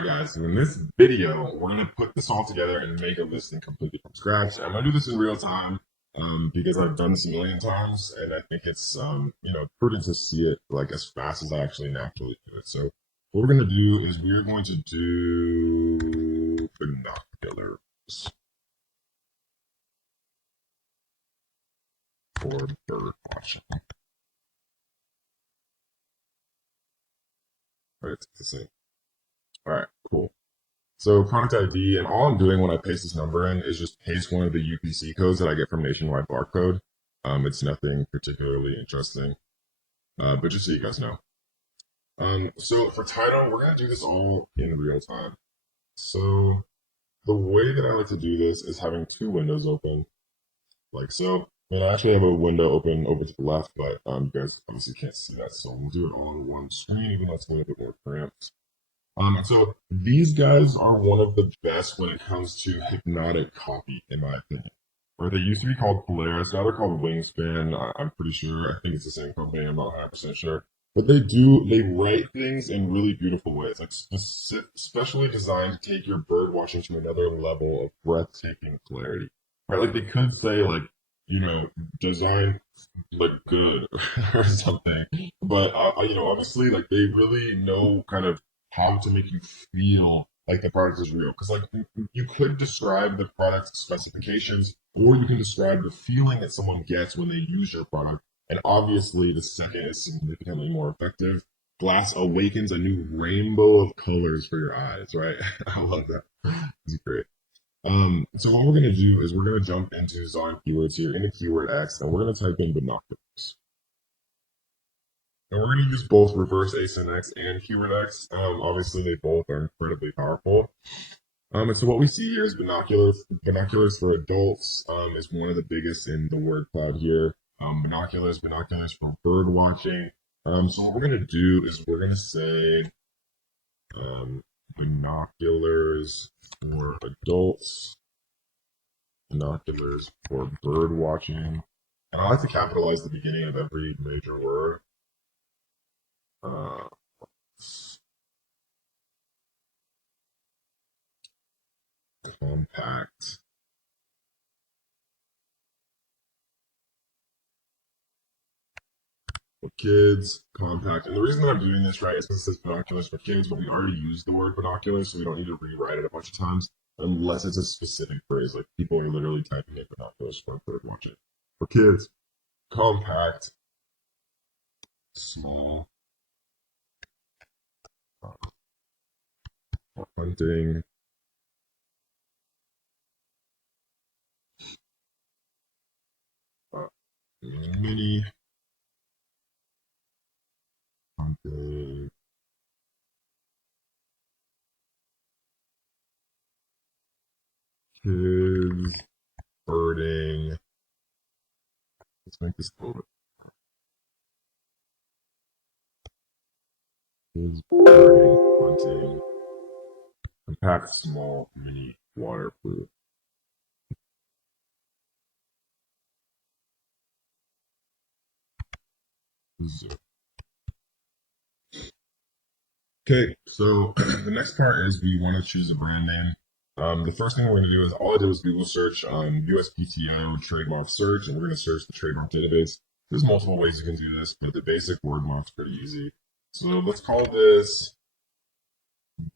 Alright guys, so in this video, we're going to put this all together and make a listing completely from scratch. I'm going to do this in real time because I've done this a million times and I think it's, prudent to see it like as fast as I actually naturally do it. So what we're going to do is we're going to do binoculars for bird watching. Alright, it's the same. Alright, cool. So product ID, and all I'm doing when I paste this number in is just paste one of the UPC codes that I get from Nationwide Barcode. It's nothing particularly interesting, but just so you guys know. So for title, we're going to do this all in real time. So the way that I like to do this is having two windows open, like so. And I actually have a window open over to the left, but you guys obviously can't see that, so we'll do it all on one screen, even though it's a little bit more cramped. So these guys are one of the best when it comes to hypnotic copy, in my opinion. Or they used to be called Polaris, now they're called Wingspan. I'm pretty sure. I think it's the same company. I'm not 100% sure. But they write things in really beautiful ways, like specially designed to take your bird watching to another level of breathtaking clarity. Right? Like they could say like, design like good or something. But obviously, like they really know kind of how to make you feel like the product is real. Because like you could describe the product specifications, or you can describe the feeling that someone gets when they use your product. And obviously, the second is significantly more effective. Glass awakens a new rainbow of colors for your eyes, right? I love that. It's great. So what we're gonna do is we're gonna jump into Zon keywords here into keyword X, and we're gonna type in binoculars. And we're going to use both reverse asyn X and keyword X. Obviously, they both are incredibly powerful. And so what we see here is binoculars. Binoculars for adults is one of the biggest in the word cloud here. Binoculars for bird watching. So what we're going to do is we're going to say binoculars for adults, binoculars for bird watching. And I like to capitalize the beginning of every major word. Compact. For kids, compact. And the reason that I'm doing this, right, is because it says binoculars for kids, but we already used the word binoculars, so we don't need to rewrite it a bunch of times unless it's a specific phrase. Like people are literally typing in binoculars for bird watching. For kids, compact, small, for hunting, mini, hunting, kids, birding. Let's make this a little bit. Kids, birding, hunting, compact, small, mini, waterproof. Okay, so the next part is we want to choose a brand name. The first thing we're going to do is all I did was Google search USPTO trademark search, and we're going to search the trademark database. There's multiple ways you can do this, but the basic word mark's pretty easy. So let's call this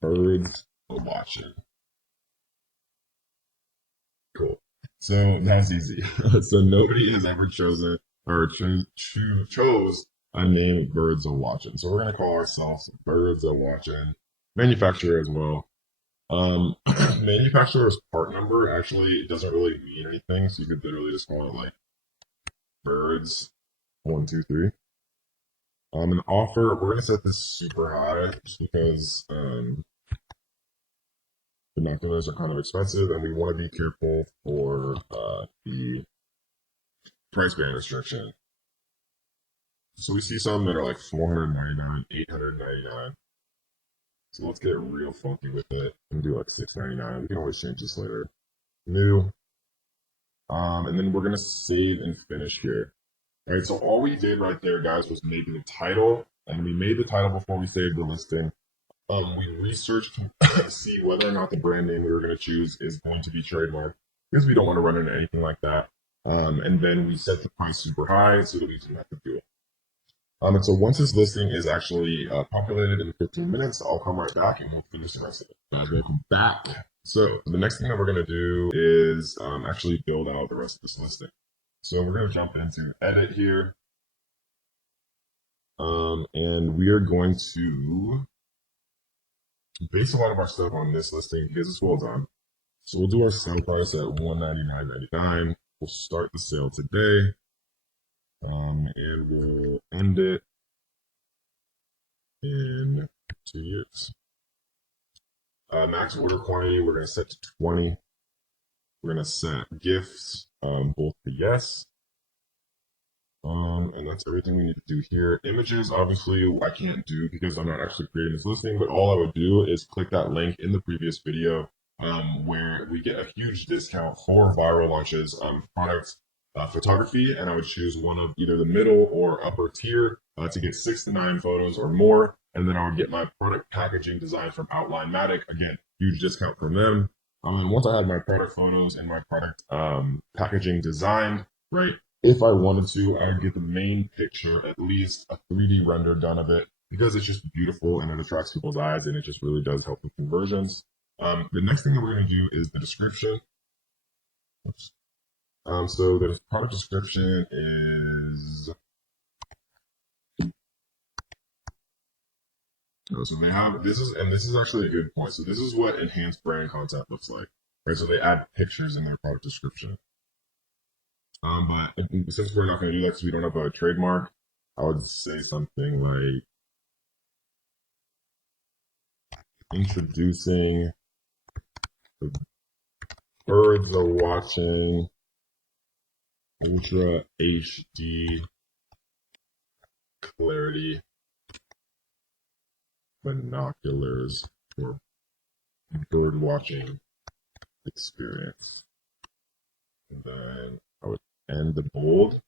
birds watching. Cool. So that's easy. So nobody has ever chosen or chose a name birds are watching. So we're gonna call ourselves birds are watching. Manufacturer as well. Manufacturer's part number actually doesn't really mean anything, so you could literally just call it like birds 123. An offer, we're gonna set this super high just because binoculars are kind of expensive, and we want to be careful for the price band restriction. So we see some that are like $499, $899. So let's get real funky with it and do like $699. We can always change this later. New. And then we're gonna save and finish here. All right, so all we did right there, guys, was make the title, and we made the title before we saved the listing. We researched to see whether or not the brand name we were going to choose is going to be trademarked because we don't want to run into anything like that. And then we set the price super high so that we can have to do it. And so once this listing is actually populated in 15 minutes, I'll come right back and we'll finish the rest of it. Guys, welcome back. So the next thing that we're going to do is actually build out the rest of this listing. So we're going to jump into edit here. And we are going to base a lot of our stuff on this listing because it's well done. So we'll do our sale price at $199.99. We'll start the sale today. And we'll end it in 2 years. Max order quantity, we're going to set to 20. We're going to set gifts, both to yes. And that's everything we need to do here. Images, obviously, I can't do because I'm not actually creating this listing, but all I would do is click that link in the previous video where we get a huge discount for viral launches, product photography, and I would choose one of either the middle or upper tier to get 6 to 9 photos or more, and then I would get my product packaging design from Outline-Matic. Again, huge discount from them. And once I had my product photos and my product packaging designed, right, if I wanted to, I would get the main picture, at least a 3D render done of it, because it's just beautiful and it attracts people's eyes and it just really does help with conversions. The next thing that we're going to do is the description. Oops. So the product description is, so they have, this is actually a good point. So this is what enhanced brand content looks like, right? So they add pictures in their product description. But since we're not going to do that because we don't have a trademark, I would say something like introducing the birds are watching Ultra HD clarity binoculars for bird watching experience. And then I would end the bold,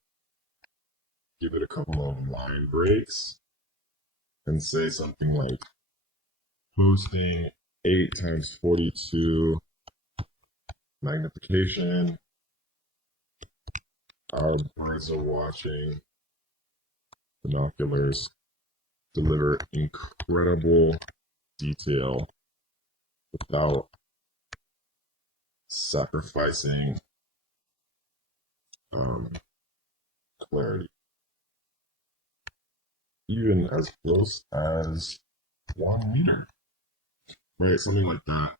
give it a couple of line breaks, and say something like posting 8x42 magnification. Our birds are watching binoculars deliver incredible detail without sacrificing clarity. Even as close as 1 meter, right? Something like that.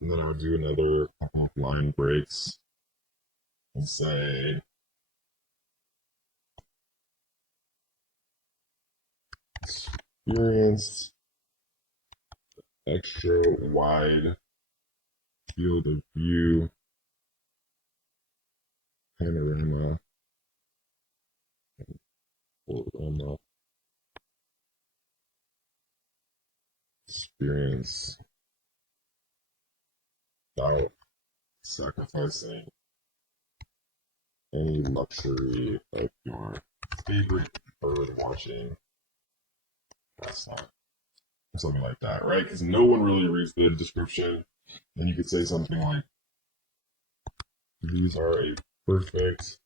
And then I would do another couple of line breaks and say, experience extra wide field of view panorama experience without sacrificing any luxury of your favorite bird watching pastime. Something like that, right? Because no one really reads the description. Then you could say something like, these are a perfect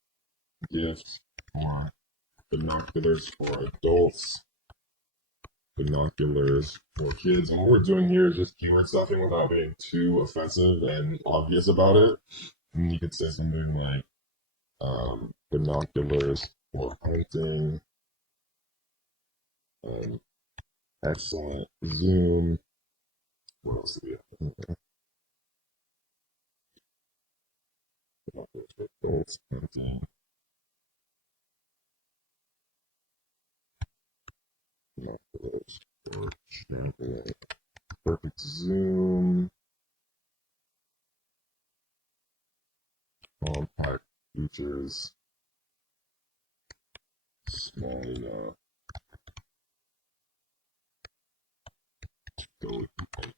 gift for binoculars for adults, binoculars for kids. And what we're doing here is just keyword stuffing without being too offensive and obvious about it. And you could say something like binoculars for hunting, excellent zoom. What else do we have? Binoculars for adults, hunting. Binoculars for traveling. Perfect zoom. Compact features. Small enough. Go with the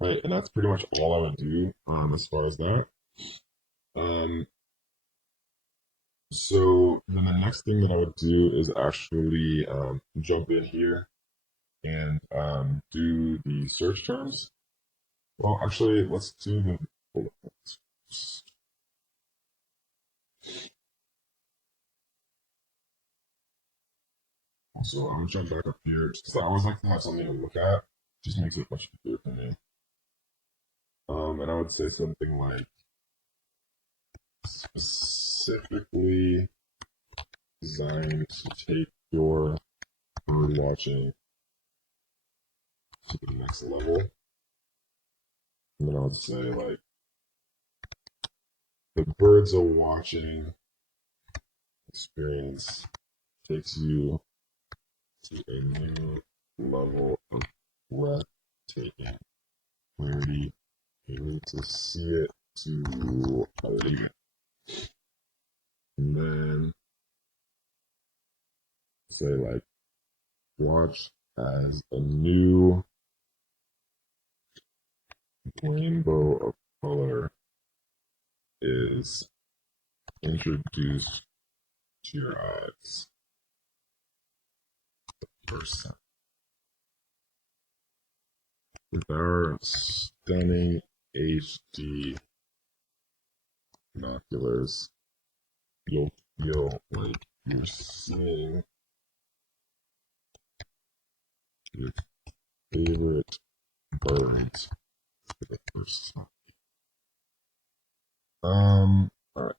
right, and that's pretty much all I would do as far as that. So then the next thing that I would do is actually jump in here and do the search terms. Well, actually, let's do the bullet points. So I'm gonna jump back up here just because I always like to have something to look at. Just makes it much easier for me. And I would say something like specifically designed to take your bird watching to the next level. And then I would say like the birds are watching experience takes you to a new level of breathtaking clarity. You need to see it to believe it. And then say like watch as a new rainbow of color is introduced to your eyes. First time. With our stunning HD binoculars, you'll feel like you're seeing your favorite birds for the first time. All right.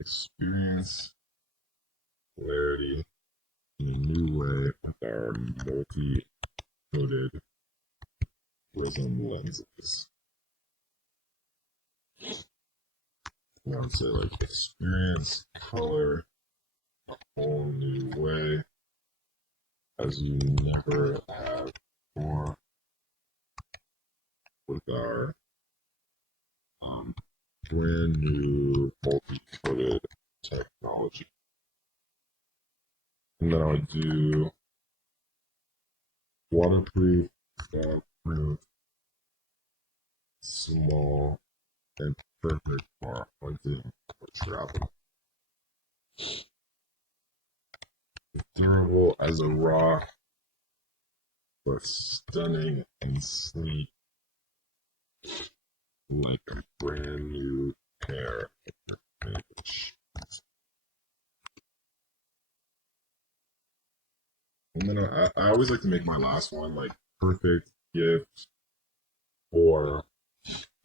Experience clarity in a new way with our multi-coated prism lenses. I would say like experience color a whole new way as you never have before with our brand new multi-coated technology. And then I would do waterproof, fog-proof, small, and perfect for hunting or travel. Durable as a rock, but stunning and sleek, like a brand new pair of favorite shoes. And then I always like to make my last one like perfect gift for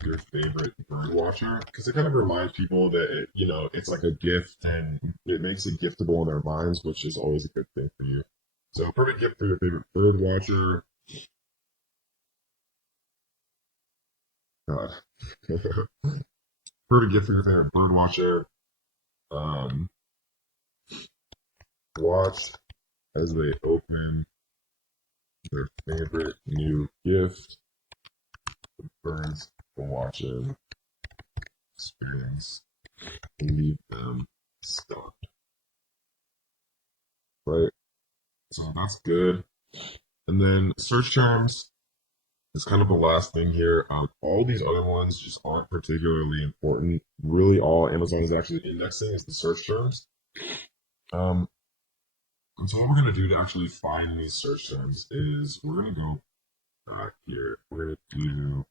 your favorite bird watcher because it kind of reminds people that it's like a gift and it makes it giftable in their minds, which is always a good thing for you. So perfect gift for your favorite bird watcher. God. Perfect gift for your favorite bird watcher. Watch as they open their favorite new gift. The birds watching experience. Leave them stunned. Right? So that's good. And then search terms is kind of the last thing here. All these other ones just aren't particularly important. Really, all Amazon is actually indexing is the search terms. And so what we're going to do to actually find these search terms is we're going to go back here. We're going to do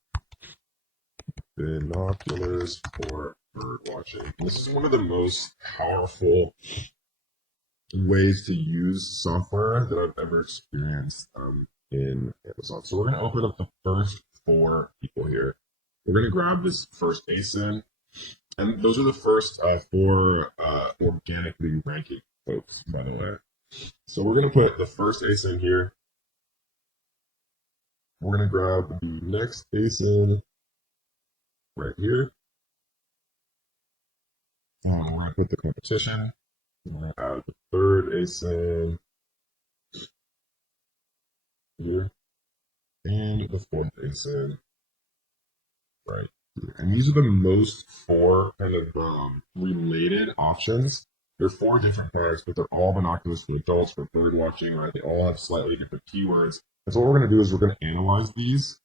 binoculars for bird watching. This is one of the most powerful ways to use software that I've ever experienced in Amazon. So we're going to open up the first 4 people here. We're going to grab this first ASIN, and those are the first 4 organically ranking folks, by the way. So we're going to put the first ASIN here. We're going to grab the next ASIN right here. And we're going to put the competition. We're going to add the third ASIN here. And the fourth ASIN right here. And these are the most 4 kind of related options. There are 4 different products, but they're all binoculars for adults, for bird watching, right? They all have slightly different keywords. And so what we're going to do is we're going to analyze these.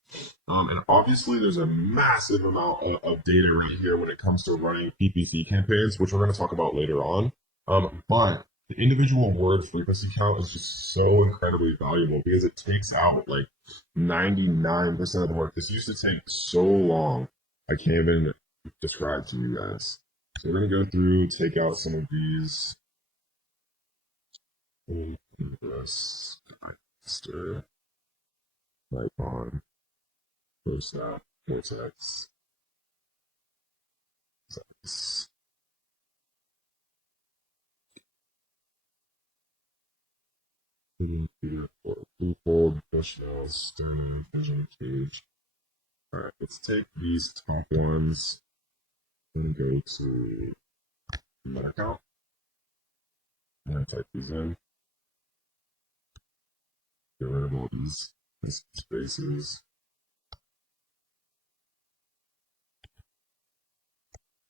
And obviously there's a massive amount of data right here when it comes to running PPC campaigns, which we're going to talk about later on. But the individual word frequency count is just so incredibly valuable because it takes out like 99% of the work. This used to take so long. I can't even describe to you guys. So we're gonna go through, take out some of these. Ingress, master, Python, PostApp, Cortex, Zeiss. Computer for Bluefold, Bushnell, Stern, Vision Cage. Alright, let's take these top ones and go to my account. I'm gonna type these in. Get rid of all these spaces.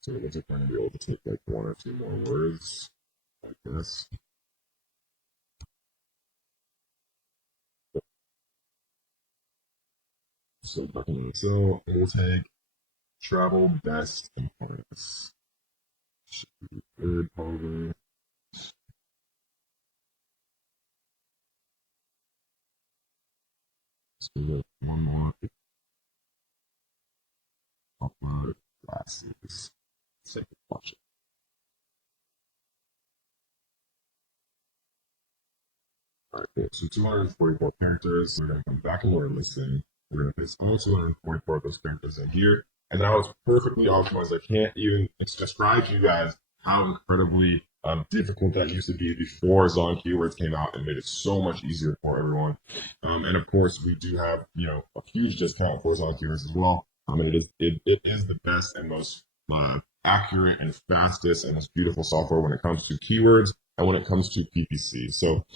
So it looks like we're gonna be able to take like one or two more words like this. So back in Excel, we'll take travel best and harness. Third probably. So we have one more. Upload glasses. Let's take a watch it. Alright, cool. So 244 characters. We're gonna come back into our listing. We're gonna paste all 244 of those characters in here. And now it's perfectly optimized. I can't even describe to you guys how incredibly difficult that used to be before Zon Keywords came out and made it so much easier for everyone. And of course, we do have a huge discount for Zon Keywords as well. And it is the best and most accurate and fastest and most beautiful software when it comes to keywords and when it comes to PPC. So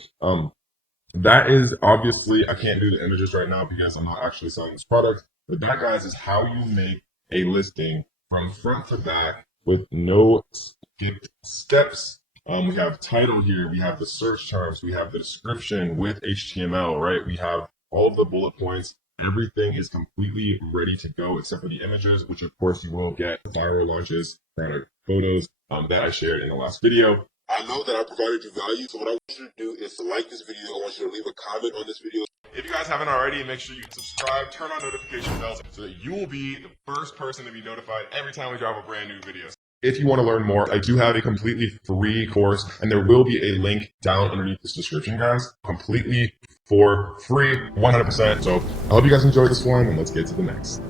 that is obviously, I can't do the images right now because I'm not actually selling this product, but that, guys, is how you make a listing from front to back with no skipped steps. We have title here, we have the search terms, we have the description with HTML, right? We have all of the bullet points. Everything is completely ready to go except for the images, which of course you will get viral launches, product photos that I shared in the last video. I know that I provided you value, so what I want you to do is to like this video. I want you to leave a comment on this video. If you guys haven't already, make sure you subscribe, turn on notification bells so that you will be the first person to be notified every time we drop a brand new video. If you want to learn more, I do have a completely free course, and there will be a link down underneath this description, guys. Completely for free, 100%. So I hope you guys enjoyed this one, and let's get to the next.